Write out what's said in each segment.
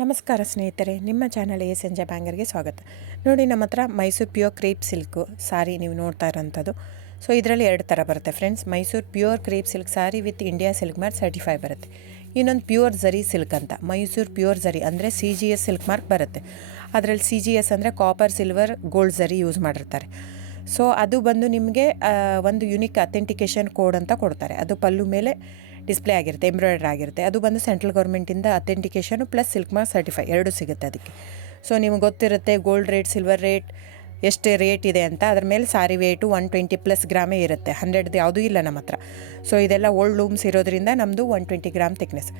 ನಮಸ್ಕಾರ ಸ್ನೇಹಿತರೆ, ನಿಮ್ಮ ಚಾನಲ್ ಸಂಜೆ ಬ್ಯಾಂಗರ್ಗೆ ಸ್ವಾಗತ. ನೋಡಿ, ನಮ್ಮ ಹತ್ರ ಮೈಸೂರು ಪ್ಯೂರ್ ಕ್ರೇಪ್ ಸಿಲ್ಕು ಸಾರಿ ನೀವು ನೋಡ್ತಾ ಇರೋಂಥದ್ದು. ಸೊ ಇದರಲ್ಲಿ ಎರಡು ಥರ ಬರುತ್ತೆ friends. Mysuru pure crepe silk sorry with India silk mark certify ಬರುತ್ತೆ. ಇನ್ನೊಂದು ಪ್ಯೂರ್ ಝರಿ ಸಿಲ್ಕ್ ಅಂತ, ಮೈಸೂರು ಪ್ಯೂರ್ ಝರಿ ಅಂದರೆ CGS ಸಿಲ್ಕ್ ಮಾರ್ಕ್ ಬರುತ್ತೆ. ಅದರಲ್ಲಿ CGS ಅಂದರೆ ಕಾಪರ್, ಸಿಲ್ವರ್, ಗೋಲ್ಡ್ ಝರಿ ಯೂಸ್ ಮಾಡಿರ್ತಾರೆ. ಸೊ ಅದು ಬಂದು ನಿಮಗೆ ಒಂದು ಯುನಿಕ್ ಅಥೆಂಟಿಕೇಷನ್ ಕೋಡ್ ಅಂತ ಕೊಡ್ತಾರೆ. ಅದು ಪಲ್ಲು ಮೇಲೆ ಡಿಸ್ಪ್ಲೇ ಆಗಿರುತ್ತೆ, ಎಂಬ್ರಾಯ್ಡ್ರಿ ಆಗಿರುತ್ತೆ. ಅದು ಬಂದು ಸೆಂಟ್ರಲ್ ಗೌರ್ಮೆಂಟಿಂದ ಅಥೆಂಟಿಕೇಷನು ಪ್ಲಸ್ ಸಿಲ್ಕ್ ಮಾರ್ಕ್ ಸರ್ಟಿಫೈ ಎರಡೂ ಸಿಗುತ್ತೆ ಅದಕ್ಕೆ. ಸೊ ನಿಮಗೆ ಗೊತ್ತಿರುತ್ತೆ ಗೋಲ್ಡ್ ರೇಟ್, ಸಿಲ್ವರ್ ರೇಟ್ ಎಷ್ಟು ರೇಟ್ ಇದೆ ಅಂತ. ಅದ್ರ ಮೇಲೆ ಸಾರಿ ವೇಟು 120+ ಗ್ರಾಮೇ ಇರುತ್ತೆ, 100 ಯಾವುದೂ ಇಲ್ಲ ನಮ್ಮ ಹತ್ರ. ಸೊ ಇದೆಲ್ಲ ಓಲ್ಡ್ ಲೂಮ್ಸ್ ಇರೋದ್ರಿಂದ ನಮ್ಮದು 120 ಗ್ರಾಮ್ ಥಿಕ್ನೆಸ್.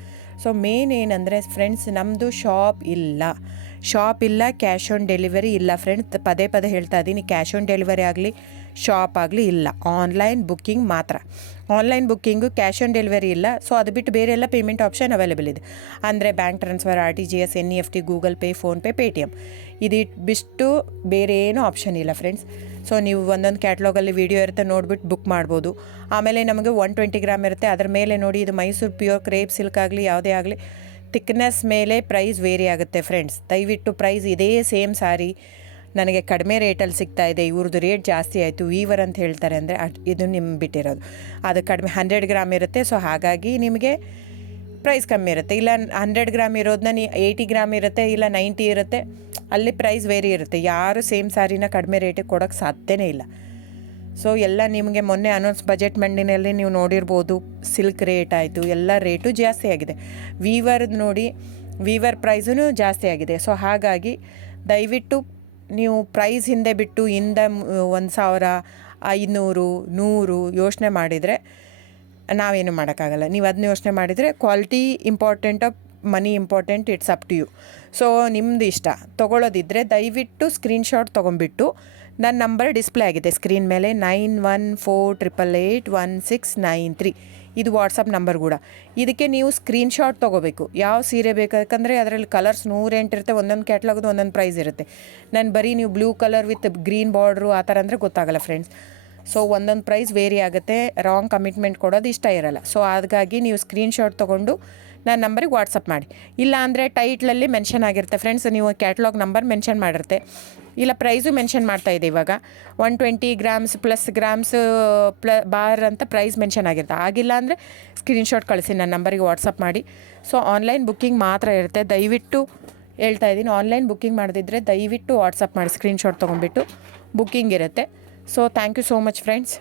ಸೊ ಮೇನ್ ಏನಂದರೆ ಫ್ರೆಂಡ್ಸ್, ನಮ್ಮದು ಶಾಪ್ ಇಲ್ಲ, ಕ್ಯಾಶ್ ಆನ್ ಡೆಲಿವರಿ ಇಲ್ಲ ಫ್ರೆಂಡ್ಸ್. ಪದೇ ಹೇಳ್ತಾ ಇದ್ದೀನಿ, ಕ್ಯಾಶ್ ಆನ್ ಡೆಲಿವರಿ ಆಗಲಿ ಶಾಪ್ ಆಗಲಿ ಇಲ್ಲ, ಆನ್ಲೈನ್ ಬುಕ್ಕಿಂಗ್ ಮಾತ್ರ. Online booking, cash on delivery ಇಲ್ಲ. ಸೊ ಅದು ಬಿಟ್ಟು ಬೇರೆ ಎಲ್ಲ ಪೇಮೆಂಟ್ ಆಪ್ಷನ್ ಅವೈಲೇಬಲ್ ಇದೆ. ಅಂದರೆ bank transfer, RTGS, NEFT, Google pay, PhonePe, Paytm ಬಿಟ್ಟು ಬೇರೆ ಏನೂ ಆಪ್ಷನ್ ಇಲ್ಲ ಫ್ರೆಂಡ್ಸ್. ಸೊ ನೀವು ಒಂದೊಂದು ಕ್ಯಾಟ್ಲಾಗಲ್ಲಿ ವೀಡಿಯೋ ಇರುತ್ತೆ, ನೋಡಿಬಿಟ್ಟು ಬುಕ್ ಮಾಡ್ಬೋದು. ಆಮೇಲೆ ನಮಗೆ 120 ಗ್ರಾಮ್ ಇರುತ್ತೆ. ಅದರ ಮೇಲೆ ನೋಡಿ, ಇದು ಮೈಸೂರು ಪ್ಯೂರ್ ಕ್ರೇಪ್ ಸಿಲ್ಕ್ ಆಗಲಿ ಯಾವುದೇ ಆಗಲಿ ಥಿಕ್ನೆಸ್ ಮೇಲೆ ಪ್ರೈಸ್ ವೇರಿ ಆಗುತ್ತೆ ಫ್ರೆಂಡ್ಸ್. ದಯವಿಟ್ಟು ಪ್ರೈಸ್ ಇದೇ ಸೇಮ್ ಸಾರಿ ನನಗೆ ಕಡಿಮೆ ರೇಟಲ್ಲಿ ಸಿಗ್ತಾ ಇದೆ, ಇವ್ರದ್ದು ರೇಟ್ ಜಾಸ್ತಿ ಆಯಿತು ವೀವರ್ ಅಂತ ಹೇಳ್ತಾರೆ ಅಂದರೆ ಇದು ನಿಮ್ಮ ಬಿಟ್ಟಿರೋದು. ಅದು ಕಡಿಮೆ 100 ಗ್ರಾಮ್ ಇರುತ್ತೆ. ಸೊ ಹಾಗಾಗಿ ನಿಮಗೆ ಪ್ರೈಸ್ ಕಮ್ಮಿ ಇರುತ್ತೆ. ಇಲ್ಲ 100 ಗ್ರಾಮ್ ಇರೋದನ್ನ 80 ಗ್ರಾಮ್ ಇರುತ್ತೆ, ಇಲ್ಲ 90 ಇರುತ್ತೆ, ಅಲ್ಲಿ ಪ್ರೈಸ್ ವೇರಿ ಇರುತ್ತೆ. ಯಾರು ಸೇಮ್ ಸಾರಿನ ಕಡಿಮೆ ರೇಟಿಗೆ ಕೊಡೋಕ್ಕೆ ಸಾಧ್ಯನೇ ಇಲ್ಲ. ಸೊ ಎಲ್ಲ ನಿಮಗೆ ಮೊನ್ನೆ ಅನೌನ್ಸ್ ಬಜೆಟ್ ಮಂಡಿನಲ್ಲಿ ನೀವು ನೋಡಿರ್ಬೋದು, ಸಿಲ್ಕ್ ರೇಟ್ ಆಯಿತು, ಎಲ್ಲ ರೇಟು ಜಾಸ್ತಿ ಆಗಿದೆ. ವೀವರ್ದು ನೋಡಿ, ವೀವರ್ ಪ್ರೈಸೂ ಜಾಸ್ತಿ ಆಗಿದೆ. ಸೊ ಹಾಗಾಗಿ ದಯವಿಟ್ಟು ನೀವು ಪ್ರೈಸ್ ಹಿಂದೆ ಬಿಟ್ಟು 1,000, 500, 100 ಯೋಚನೆ ಮಾಡಿದರೆ ನಾವೇನು ಮಾಡೋಕ್ಕಾಗಲ್ಲ. ನೀವು ಅದನ್ನ ಯೋಚನೆ ಮಾಡಿದರೆ quality important, money important, it's up to you. So ನಿಮ್ಮದು ಇಷ್ಟ. ತೊಗೊಳ್ಳೋದಿದ್ದರೆ ದಯವಿಟ್ಟು ಸ್ಕ್ರೀನ್ಶಾಟ್ ತೊಗೊಂಬಿಟ್ಟು, ನನ್ನ ನಂಬರ್ ಡಿಸ್ಪ್ಲೇ ಆಗಿದೆ ಸ್ಕ್ರೀನ್ ಮೇಲೆ, 9148881693. ಇದು ವಾಟ್ಸಪ್ ನಂಬರ್ ಕೂಡ. ಇದಕ್ಕೆ ನೀವು ಸ್ಕ್ರೀನ್ಶಾಟ್ ತೊಗೋಬೇಕು. ಯಾವ ಸೀರೆ ಬೇಕು, ಯಾಕಂದರೆ ಅದರಲ್ಲಿ ಕಲರ್ಸ್ 108 ಇರುತ್ತೆ, ಒಂದೊಂದು ಕ್ಯಾಟ್ಲಾಗದು ಒಂದೊಂದು ಪ್ರೈಸ್ ಇರುತ್ತೆ. ನಾನು ಬರೀ ನೀವು blue colour with green border ಆ ಥರ ಅಂದರೆ ಗೊತ್ತಾಗಲ್ಲ ಫ್ರೆಂಡ್ಸ್. ಸೊ ಒಂದೊಂದು ಪ್ರೈಸ್ ವೇರಿ ಆಗುತ್ತೆ, ರಾಂಗ್ ಕಮಿಟ್ಮೆಂಟ್ ಕೊಡೋದು ಇಷ್ಟ ಇರಲ್ಲ. ಸೊ ಹಾಗಾಗಿ ನೀವು ಸ್ಕ್ರೀನ್ಶಾಟ್ ತೊಗೊಂಡು ನನ್ನ ನಂಬರಿಗೆ ವಾಟ್ಸಪ್ ಮಾಡಿ. ಇಲ್ಲ ಅಂದರೆ ಟೈಟ್ಲಲ್ಲಿ ಮೆನ್ಷನ್ ಆಗಿರುತ್ತೆ ಫ್ರೆಂಡ್ಸ್, ನೀವು ಕ್ಯಾಟ್ಲಾಗ್ ನಂಬರ್ ಮೆನ್ಷನ್ ಮಾಡಿರುತ್ತೆ, ಇಲ್ಲ ಪ್ರೈಸು ಮೆನ್ಷನ್ ಮಾಡ್ತಾಯಿದೆ. ಇವಾಗ 120 ಗ್ರಾಮ್ಸ್ ಪ್ಲಸ್ ಗ್ರಾಮ್ಸ್ ಬಾರ್ ಅಂತ ಪ್ರೈಸ್ ಮೆನ್ಷನ್ ಆಗಿರುತ್ತೆ. ಆಗಿಲ್ಲ ಅಂದರೆ ಸ್ಕ್ರೀನ್ಶಾಟ್ ಕಳಿಸಿ, ನನ್ನ ನಂಬರಿಗೆ ವಾಟ್ಸಪ್ ಮಾಡಿ. ಸೊ ಆನ್ಲೈನ್ ಬುಕ್ಕಿಂಗ್ ಮಾತ್ರ ಇರುತ್ತೆ. ದಯವಿಟ್ಟು ಹೇಳ್ತಾ ಇದ್ದೀನಿ, ಆನ್ಲೈನ್ ಬುಕ್ಕಿಂಗ್ ಮಾಡದಿದ್ದರೆ ದಯವಿಟ್ಟು ವಾಟ್ಸಪ್ ಮಾಡಿ, ಸ್ಕ್ರೀನ್ಶಾಟ್ ತೊಗೊಂಡ್ಬಿಟ್ಟು ಬುಕ್ಕಿಂಗ್ ಇರುತ್ತೆ. So thank you so much friends.